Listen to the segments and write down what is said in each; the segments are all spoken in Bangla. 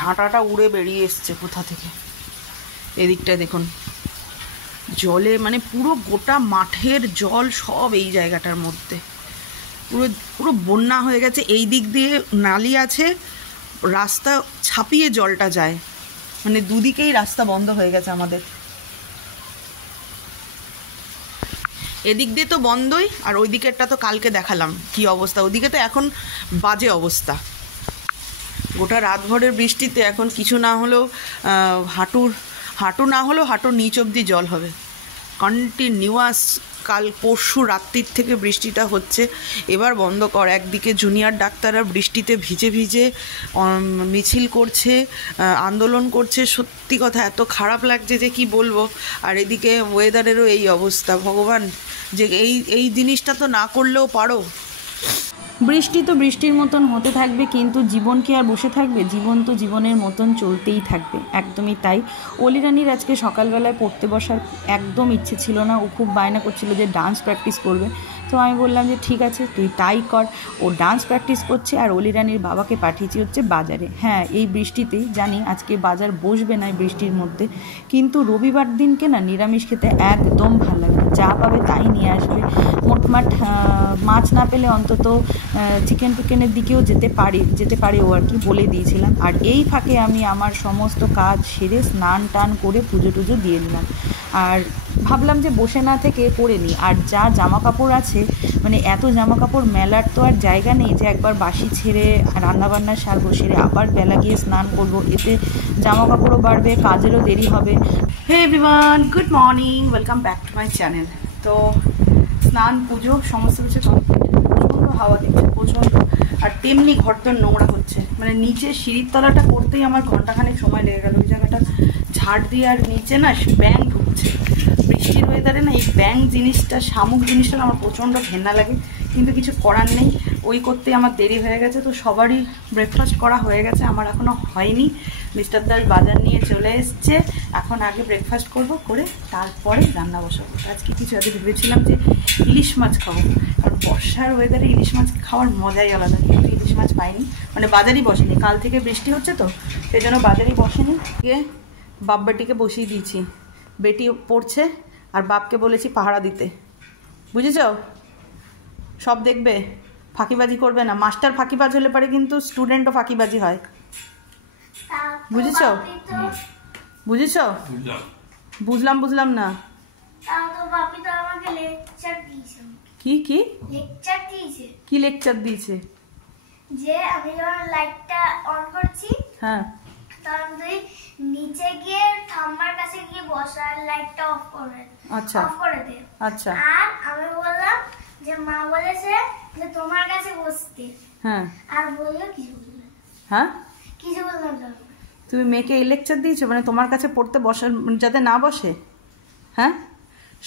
ঝাঁটাটা উড়ে বেরিয়ে এসছে কোথা থেকে। এদিকটায় দেখুন জলে মানে পুরো গোটা মাঠের জল সব এই জায়গাটার মধ্যে, পুরো পুরো বন্যা হয়ে গেছে। এই দিক দিয়ে নালি আছে, রাস্তা ছাপিয়ে জলটা যায়, মানে দুদিকেই রাস্তা বন্ধ হয়ে গেছে আমাদের। এদিক দিয়ে তো বন্ধই, আর ওই দিকেরটা তো কালকে দেখালাম কি অবস্থা। ওদিকে তো এখন বাজে অবস্থা। গোটা রাতভরের বৃষ্টিতে এখন কিছু না হলেও হাঁটু না হলেও হাঁটুর নিচ অবধি জল হবে। কন্টিনিউয়াস কাল পরশু রাত্রির থেকে বৃষ্টিটা হচ্ছে। এবার বন্ধ কর। একদিকে জুনিয়র ডাক্তাররা বৃষ্টিতে ভিজে ভিজে মিছিল করছে, আন্দোলন করছে। সত্যি কথা এত খারাপ লাগছে যে কি বলবো। আর এদিকে ওয়েদারেরও এই অবস্থা। ভগবান, যে এই জিনিসটা তো না করলেও পারো। বৃষ্টি তো বৃষ্টির মতন হতে থাকবে, কিন্তু জীবন কি আর বসে থাকবে? জীবন তো জীবনের মতন চলতেই থাকবে। একদমই তাই। অলি রানির আজকে সকালবেলায় পড়তে বসার একদম ইচ্ছে ছিল না। ও খুব বায়না করছিল যে ডান্স প্র্যাকটিস করবে। তো আমি বললাম যে ঠিক আছে, তুই তাই কর। ও ডান্স প্র্যাকটিস করছে আর অলি রানির বাবাকে পাঠিয়েছি হচ্ছে বাজারে। হ্যাঁ, এই বৃষ্টিতেই জানি আজকে বাজার বসবে না এই বৃষ্টির মধ্যে, কিন্তু রবিবার দিনকে না নিরামিষ খেতে একদম ভালো লাগে না। যা পাবে তাই নিয়ে আসবে। মোটমাট মাছ না পেলে অন্তত চিকেন টিকেনের দিকেও যেতে পারে ও আর কি, বলে দিয়েছিলাম। আর এই ফাঁকে আমি আমার সমস্ত কাজ সেরে স্নান টান করে পুজো টুজো দিয়ে দিলাম। আর ভাবলাম যে বসে না থেকে করে নিই। আর যা জামা কাপড় আছে, মানে এত জামা কাপড় মেলার তো আর জায়গা নেই যে একবার বাসি ছেড়ে রান্নাবান্না সারবো, সেরে আবার বেলা গিয়ে স্নান করবো। এতে জামা কাপড়ও বাড়বে, কাজেরও দেরি হবে। Hey everyone, good morning, welcome back to my channel. তো স্নান পুজো সমস্ত কিছু কমপ্লিট। প্রচণ্ড হাওয়া দিচ্ছে, প্রচণ্ড। আর তেমনি ঘরদোর নোংরা হচ্ছে, মানে নিচে সিঁড়ির তলাটা করতেই আমার ঘন্টাখানেক সময় লেগে গেল। ওই জায়গাটা ঝাড় দিয়ে, আর নিচে না ব্যাং ঢুকছে। বৃষ্টির ওয়েদারে না এই ব্যাং জিনিসটা, শামুক জিনিসটা আমার প্রচণ্ড ঘেন্না লাগে, কিন্তু কিছু করার নেই। ওই করতেই আমার দেরি হয়ে গেছে। তো সবারই ব্রেকফাস্ট করা হয়ে গেছে, আমার এখনও হয়নি। মিস্টার দাস বাজার নিয়ে চলে এসছে। এখন আগে ব্রেকফাস্ট করব, করে তারপরে রান্না বসাবো। আজকে কিছু আগে ভেবেছিলাম যে ইলিশ মাছ খাবো, কারণ বর্ষার ওয়েদারে ইলিশ মাছ খাওয়ার মজাই আলাদা। কিন্তু ইলিশ মাছ পাইনি, মানে বাজারই বসেনি। কাল থেকে বৃষ্টি হচ্ছে তো সেই জন্য বাজারই বসেনি। গিয়ে বাপ বেটিকে বসিয়ে দিয়েছি। বেটি পড়ছে আর বাপকে বলেছি পাহারা দিতে, বুঝেছ? সব দেখবে, ফাঁকিবাজি করবে না। মাস্টার ফাঁকিবাজ হলে পারে, কিন্তু স্টুডেন্টও ফাঁকিবাজি হয়। বুঝেছ? বুঝেছ? বুঝলাম না। কি কি কি লেকচার দিয়েছে? যে আমি যখন লাইটটা অন করছি, হ্যাঁ, তখন তুই নিচে গিয়ে থাম্বার কাছে গিয়ে বস আর লাইটটা অফ করে, আচ্ছা অফ করে দে। আচ্ছা। আর আমি বললাম যে মা বলেছে যে তোমার কাছে বসতে। হ্যাঁ। আর বললো কিছু বললো। হ্যাঁ, কিছু বললাম না। তুমি মেয়েকে এই লেকচার দিয়েছো, মানে তোমার কাছে পড়তে বসার যাতে না বসে? হ্যাঁ,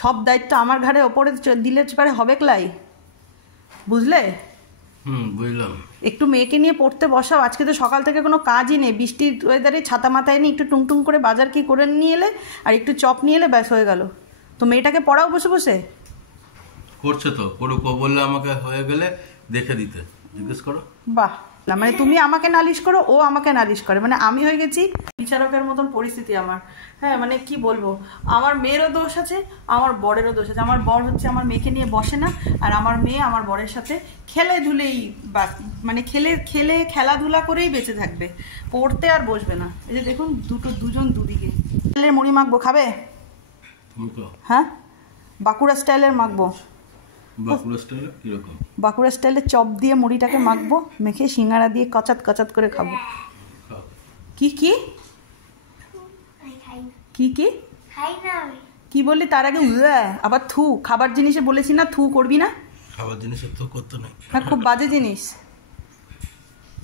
সব দায়িত্ব আমার ঘাড়ে ওপরে দিলে পারে হবে ক্লাই, বুঝলে? বুঝলাম। একটু মেয়েকে নিয়ে পড়তে বসাও। আজকে তো সকাল থেকে কোনো কাজই নেই, বৃষ্টির ওয়েদারে ছাতা মাথায় নিয়ে একটু টুংটুং করে বাজার কি করে নিয়ে এলে, আর একটু চপ নিয়ে এলে, ব্যাস হয়ে গেল। তো মেয়েটাকে পড়াও বসে বসে। করছে তো, করুক। ও বললে আমাকে হয়ে গেলে দেখে দিতে, জিজ্ঞেস করো। বাহ, মানে তুমি আমাকে নালিশ করো, ও আমাকে নালিশ করে, মানে আমি হয়ে গেছি বিচারকের মতন পরিস্থিতি আমার। হ্যাঁ, মানে কি বলবো, আমার মেয়েরও দোষ আছে, আমার বরেরও দোষ আছে। আমার বর হচ্ছে আমার মেয়েকে নিয়ে বসে না, আর আমার মেয়ে আমার বরের সাথে খেলে ধুলেই মানে খেলাধুলা করেই বেঁচে থাকবে, পড়তে আর বসবে না। এই যে দেখুন, দুজন দুদিকে। স্টাইলের মুড়ি মাখবো, খাবে? হ্যাঁ, বাঁকুড়া স্টাইলের মাখবো। বাঁকুড়া স্টাইলে চপ দিয়ে মুড়িটাকে মাখবো, মেখে সিঙ্গারা দিয়ে কচাত কচাত করে খাবো। কি কি কি কি কি বললি তার আগে? আবার থু, খাবার জিনিসে বলেছি না থু করবি না। খাবার জিনিস তো করতে নাই। হ্যাঁ, খুব বাজে জিনিস।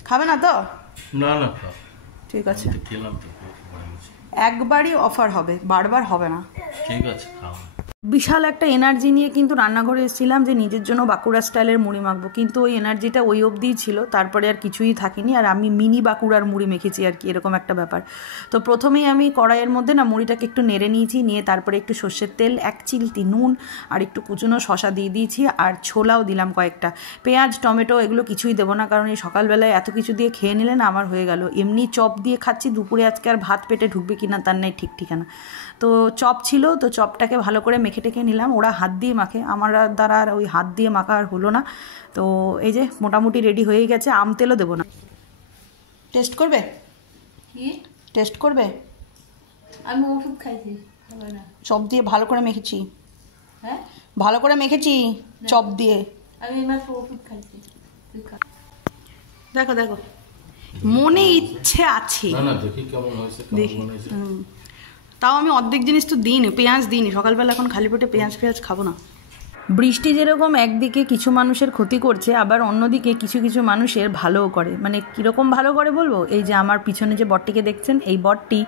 খাবে না তো? না, ঠিক আছে, খেলাম তো। একবারই অফার হবে, বারবার হবে না। ঠিক আছে, খাও। বিশাল একটা এনার্জি নিয়ে কিন্তু রান্নাঘরে এসেছিলাম যে নিজের জন্য বাঁকুড়া স্টাইলের মুড়ি মাখবো, কিন্তু ওই এনার্জিটা ওই অবধিই ছিল, তারপরে আর কিছুই থাকেনি। আর আমি মিনি বাঁকুড়ার মুড়ি মেখেছি আর কি, এরকম একটা ব্যাপার। তো প্রথমেই আমি কড়াইয়ের মধ্যে না মুড়িটাকে একটু নেড়ে নিয়েছি, নিয়ে তারপরে একটু সর্ষের তেল, 1 চিলটি নুন আর একটু কুচনো শশা দিয়ে দিয়েছি, আর ছোলাও দিলাম কয়েকটা। পেঁয়াজ টমেটো এগুলো কিছুই দেবো না, কারণ এই সকালবেলায় এত কিছু দিয়ে খেয়ে নিলে না আমার হয়ে গেল। এমনি চপ দিয়ে খাচ্ছি, দুপুরে আজকে আর ভাত পেটে ঢুকবে কিনা তার নেই ঠিক ঠিকানা। তো চপ ছিল, তো চপটাকে ভালো করে মেখে টেখে নিলাম। ওরা হাত দিয়ে মাখে, আমার দ্বারা আর ওই হাত দিয়ে মাখা আর হলো না। তো এই যে মোটামুটি রেডি হয়ে গেছে। আম তেলও দেবো না। টেস্ট করবে? টেস্ট করবে? আমি ওষুধ খাইছি, চপ দিয়ে ভালো করে মেখেছি। হ্যাঁ ভালো করে মেখেছি চপ দিয়ে। আমি মাত্র ওষুধ খাইছি। দেখো দেখো, মনে ইচ্ছে আছে, দেখি কেমন হয়েছে, দেখি। তাও আমি অর্ধেক জিনিস তো দিইনি, পেঁয়াজ দিইনি সকালবেলা, এখন খালি পেটে পেঁয়াজ খাবো না। বৃষ্টি যেরকম একদিকে কিছু মানুষের ক্ষতি করছে, আবার অন্যদিকে কিছু কিছু মানুষের ভালোও করে। মানে কীরকম ভালো করে বলবো, এই যে আমার পিছনে যে বটটিকে দেখছেন, এই বটটি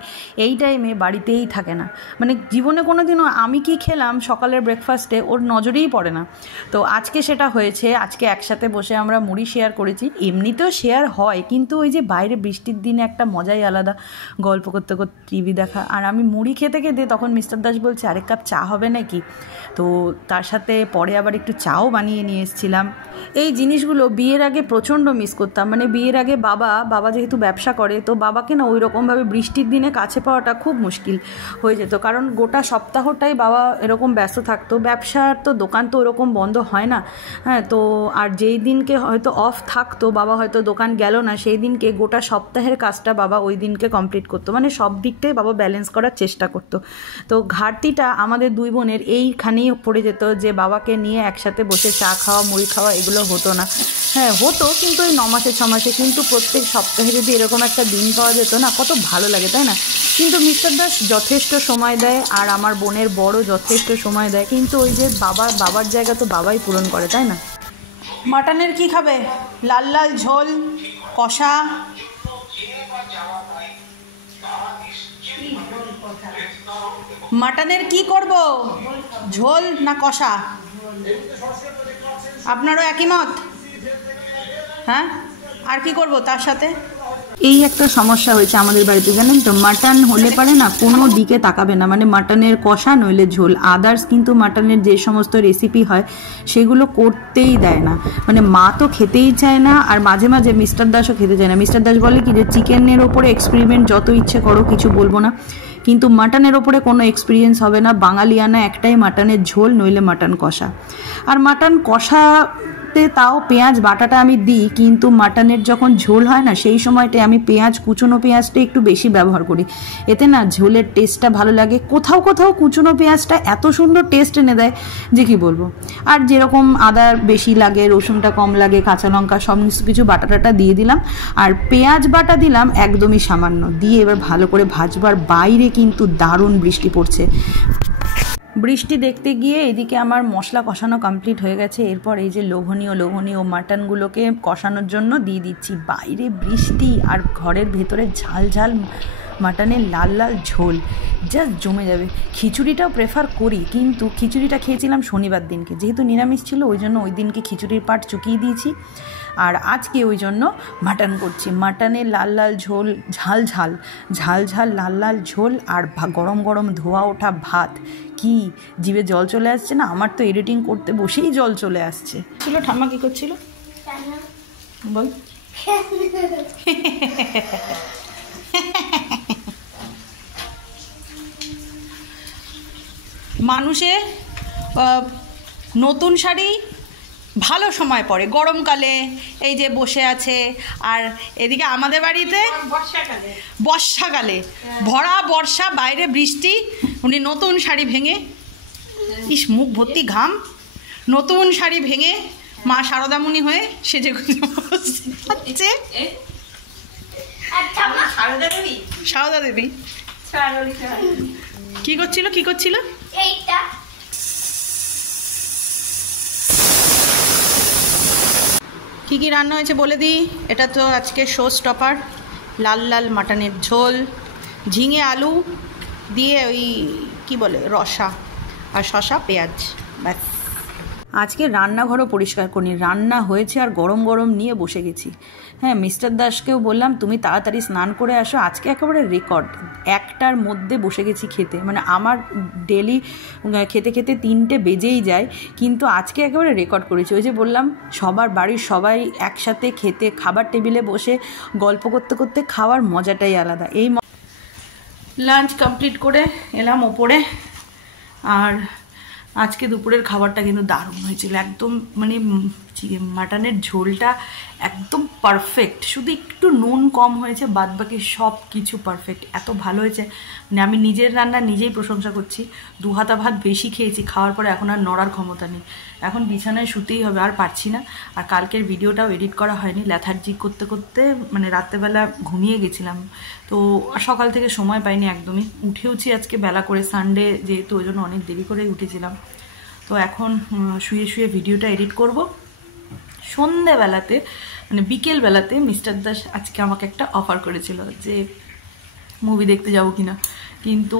এই টাইমে বাড়িতেই থাকে না। মানে জীবনে কোনো দিনও আমি কি খেলাম সকালের ব্রেকফাস্টে ওর নজরেই পড়ে না। তো আজকে সেটা হয়েছে। আজকে একসাথে বসে আমরা মুড়ি শেয়ার করেছি। এমনিতেও শেয়ার হয়, কিন্তু ওই যে বাইরে বৃষ্টির দিনে একটা মজাই আলাদা, গল্প করতে করতে টিভি দেখা। আর আমি মুড়ি খেতে খেতে তখন মিস্টার দাস বলছে আরেক কাপ চা হবে নাকি। তো তার সাথে পরে আবার একটু চাও বানিয়ে নিয়ে এসেছিলাম। এই জিনিসগুলো বিয়ের আগে প্রচণ্ড মিস করতাম। মানে বিয়ের আগে বাবা যেহেতু ব্যবসা করে, তো বাবাকে না ওই রকমভাবে বৃষ্টির দিনে কাছে পাওয়াটা খুব মুশকিল হয়ে যেত, কারণ গোটা সপ্তাহটাই বাবা এরকম ব্যস্ত থাকতো। ব্যবসার তো দোকান তো ওরকম বন্ধ হয় না, হ্যাঁ। তো আর যেই দিনকে হয়তো অফ থাকতো, বাবা হয়তো দোকান গেল না, সেই দিনকে গোটা সপ্তাহের কাজটা বাবা ওই দিনকে কমপ্লিট করতো। মানে সব দিকটাই বাবা ব্যালেন্স করার চেষ্টা করতো। তো ঘাটতিটা আমাদের দুই বোনের এইখানেই পড়ে যেত, যে বাবাকে নিয়ে একসাথে বসে চা খাওয়া মুড়ি খাওয়া এগুলো হতো না। হ্যাঁ হতো, কিন্তু ওই 9 মাসে 6 মাসে, কিন্তু প্রত্যেক সপ্তাহে যদি এরকম একটা দিন পাওয়া যেত না, কত ভালো লাগে, তাই না? কিন্তু মিস্টার দাস যথেষ্ট সময় দেয়, আর আমার বোনের বড় যথেষ্ট সময় দেয়, কিন্তু ওই যে বাবার জায়গা তো বাবাই পূরণ করে, তাই না? মাটনের কি খাবে? লাল লাল ঝোল, কষা? মাটনের কি করব, ঝোল না কষা? আপনারও একই মত? হ্যাঁ, আর কি করব তার সাথে? এই একটা সমস্যা হয়েছে আমাদের বাড়িতে, জানেন তো। মাটন হলে পারে না কোনো দিকে তাকাবে না, মানে মাটনের কষা নইলে ঝোল। আদার্স কিন্তু মাটনের যে সমস্ত রেসিপি হয় সেগুলো করতেই দেয় না। মানে মা তো খেতেই চায় না, আর মাঝে মাঝে মিস্টার দাসও খেতে চায় না। মিস্টার দাস বলে কি যে চিকেনের ওপরে এক্সপেরিমেন্ট যত ইচ্ছে করো, কিছু বলবো না, কিন্তু মাটনের ওপরে কোনো এক্সপিরিয়েন্স হবে না। বাঙালিয়ানা একটাই, মাটনের ঝোল নইলে মাটন কষা। আর মাটন কষাতে তাও পেঁয়াজ বাটাটা আমি দিই, কিন্তু মাটনের যখন ঝোল হয় না, সেই সময়টায় আমি কুচনো পেঁয়াজটা একটু বেশি ব্যবহার করি। এতে না ঝোলের টেস্টটা ভালো লাগে। কোথাও কোথাও কুচনো পেঁয়াজটা এত সুন্দর টেস্ট এনে দেয় যে কি বলবো। আর যেরকম আদা বেশি লাগে, রসুনটা কম লাগে, কাঁচা লঙ্কা সমস্ত কিছু বাটাটা দিয়ে দিলাম, আর পেঁয়াজ বাটা দিলাম একদমই সামান্য, দিয়ে এবার ভালো করে ভাজবার। বাইরে কিন্তু দারুণ বৃষ্টি পড়ছে। বৃষ্টি দেখতে গিয়ে এদিকে আমার মশলা কষানো কমপ্লিট হয়ে গেছে। এরপর এই যে লোভনীয় মাটনগুলোকে কষানোর জন্য দিয়ে দিচ্ছি। বাইরে বৃষ্টি আর ঘরের ভেতরে ঝাল মাটনের লাল লাল ঝোল, জাস্ট জমে যাবে। খিচুড়িটাও প্রেফার করি, কিন্তু খিচুড়িটা খেয়েছিলাম শনিবার দিনকে, যেহেতু নিরামিষ ছিল ওই জন্য ওই দিনকে খিচুড়ির পাট চুকিয়ে দিয়েছি। আর আজকে ওই জন্য মাটন করছি। মাটনের লাল লাল ঝোল, ঝাল লাল ঝোল, আর গরম গরম ধোয়া ওঠা ভাত। কি জিভে জল চলে আসছে না, আমার তো এডিটিং করতে বসেই জল চলে আসছে। ছিল ঠাম্মা কি করছিল বল? মানুষে নতুন শাড়ি ভালো সময় পরে, গরমকালে এই যে বসে আছে। আর এদিকে আমাদের বাড়িতে বর্ষাকালে ভরা বর্ষা, বাইরে বৃষ্টি, উনি নতুন শাড়ি ভেঙে, ইস মুখ ভর্তি ঘাম, নতুন শাড়ি ভেঙে মা শারদামণি হয়ে সেজে হচ্ছে। সারদা দেবী কি করছিল? কি রান্না হয়েছে বলে দিই। এটা তো আজকে শো স্টপার, লাল লাল মাটনের ঝোল, ঝিঙে আলু দিয়ে ওই কি বলে রসা, আর শসা পেঁয়াজ, ব্যাস। আজকে রান্নাঘরও পরিষ্কার করিনি, রান্না হয়েছে আর গরম গরম নিয়ে বসে গেছি। হ্যাঁ, মিস্টার দাসকেও বললাম তুমি তাড়াতাড়ি স্নান করে আসো, আজকে একেবারে রেকর্ড 1টার মধ্যে বসে গেছি খেতে। মানে আমার ডেলি খেতে খেতে 3টে বেজেই যায়, কিন্তু আজকে একেবারে রেকর্ড করেছি। ওই যে বললাম, সবার বাড়ির সবাই একসাথে খেতে, খাবার টেবিলে বসে গল্প করতে করতে খাওয়ার মজাটাই আলাদা। এই লাঞ্চ কমপ্লিট করে এলাম ওপরে। আর আজকে দুপুরের খাবারটা কিন্তু দারুণ হয়েছিল, একদম মানে মাটনের ঝোলটা একদম পারফেক্ট, শুধু একটু নুন কম হয়েছে, বাদ বাকি সব কিছু পারফেক্ট, এত ভালো হয়েছে। মানে আমি নিজের রান্না নিজেই প্রশংসা করছি। 2 হাতা ভাত বেশি খেয়েছি, খাওয়ার পরে এখন আর নড়ার ক্ষমতা নেই, এখন বিছানায় শুতেই হবে, আর পারছি না। আর কালকের ভিডিওটাও এডিট করা হয়নি, ল্যাথার্জি করতে করতে মানে রাত্রেবেলা ঘুমিয়ে গেছিলাম, তো সকাল থেকে সময় পাইনি একদমই। উঠেওছি আজকে বেলা করে, সানডে যেহেতু, ওই জন্য অনেক দেরি করেই উঠেছিলাম। তো এখন শুয়ে শুয়ে ভিডিওটা এডিট করব। সন্ধেবেলাতে মানে বিকেলবেলাতে মিস্টার দাস আজকে আমাকে একটা অফার করেছিল যে মুভি দেখতে যাবো কিনা, কিন্তু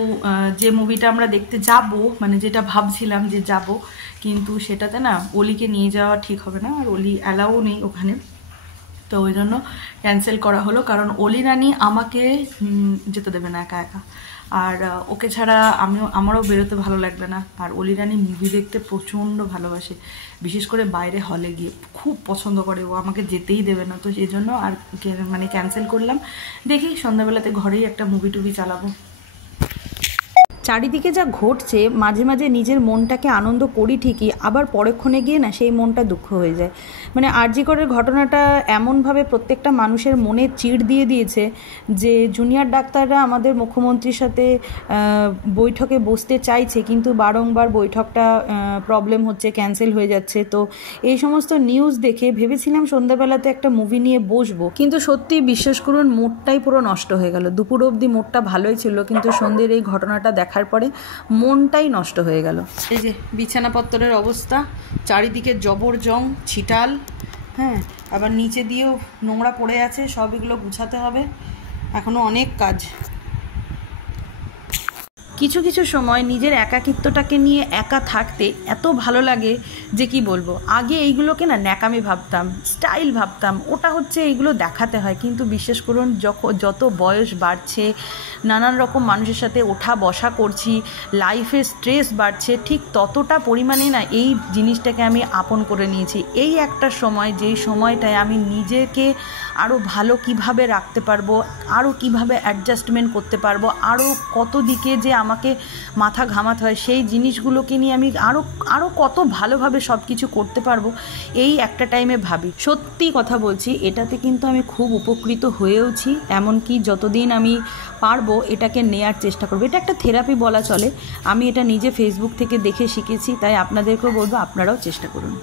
যে মুভিটা আমরা দেখতে যাব, মানে যেটা ভাবছিলাম যে যাব, কিন্তু সেটাতে না অলিকে নিয়ে যাওয়া ঠিক হবে না, আর অলি অ্যালাউ নেই ওখানে, তো ওই জন্য ক্যান্সেল করা হলো। কারণ অলি রানী আমাকে যেতে দেবে না একা একা, আর ওকে ছাড়া আমারও বেরোতে ভালো লাগবে না। আর অলি রানী মুভি দেখতে প্রচণ্ড ভালোবাসে, বিশেষ করে বাইরে হলে গিয়ে খুব পছন্দ করে, ও আমাকে যেতেই দেবে না। তো সেই জন্য আর মানে ক্যান্সেল করলাম। দেখি সন্ধ্যাবেলাতে ঘরেই একটা মুভি টুভি চালাবো। চারিদিকে যা ঘটছে, মাঝে মাঝে নিজের মনটাকে আনন্দ করি ঠিকই, আবার পরক্ষণে গিয়ে না সেই মনটা দুঃখ হয়ে যায়। মানে আরজি করের ঘটনাটা এমনভাবে প্রত্যেকটা মানুষের মনে চিড় দিয়ে দিয়েছে যে জুনিয়র ডাক্তাররা আমাদের মুখ্যমন্ত্রীর সাথে বৈঠকে বসতে চাইছে, কিন্তু বারংবার বৈঠকটা প্রবলেম হচ্ছে, ক্যান্সেল হয়ে যাচ্ছে। তো এই সমস্ত নিউজ দেখে ভেবেছিলাম সন্ধ্যাবেলাতে একটা মুভি নিয়ে বসবো, কিন্তু সত্যি বিশ্বাস করুন মুডটাই পুরো নষ্ট হয়ে গেল। দুপুর অবধি মুডটা ভালোই ছিল, কিন্তু সন্ধ্যের এই ঘটনাটা দেখার পরে মনটাই নষ্ট হয়ে গেল। এই যে বিছানাপত্রের অবস্থা, চারিদিকে জবর জং ছিটাল, হ্যাঁ, আবার নিচে দিয়েও নোংরা পড়ে আছে, সব এগুলো গুছাতে হবে, এখনো অনেক কাজ। কিছু কিছু সময় নিজের একাকিত্বটাকে নিয়ে একা থাকতে এত ভালো লাগে যে কি বলবো। আগে এইগুলোকে না ন্যাকামি ভাবতাম, স্টাইল ভাবতাম, ওটা হচ্ছে এইগুলো দেখাতে হয়, কিন্তু বিশ্বাস করুন যত বয়স বাড়ছে, নানান রকম মানুষের সাথে ওঠা বসা করছি, লাইফে স্ট্রেস বাড়ছে, ঠিক ততটা পরিমাণে না এই জিনিসটাকে আমি আপন করে নিয়েছি। এই একটা সময়, যেই সময়টায় আমি নিজেকে আরও ভালো কিভাবে রাখতে পারবো, আরও কিভাবে অ্যাডজাস্টমেন্ট করতে পারবো, আরও কত দিকে যে আমাকে মাথা ঘামাতে হয়, সেই জিনিসগুলোকে নিয়ে আমি আরও কত ভালোভাবে সব কিছু করতে পারবো, এই একটা টাইমে ভাবি। সত্যি কথা বলছি, এটাতে কিন্তু আমি খুব উপকৃত হয়েওছি, এমনকি যতদিন আমি পারবো এটাকে নেয়ার চেষ্টা করবো। এটা একটা থেরাপি বলা চলে, আমি এটা নিজে ফেসবুক থেকে দেখে শিখেছি, তাই আপনাদেরকেও বলবো আপনারাও চেষ্টা করুন।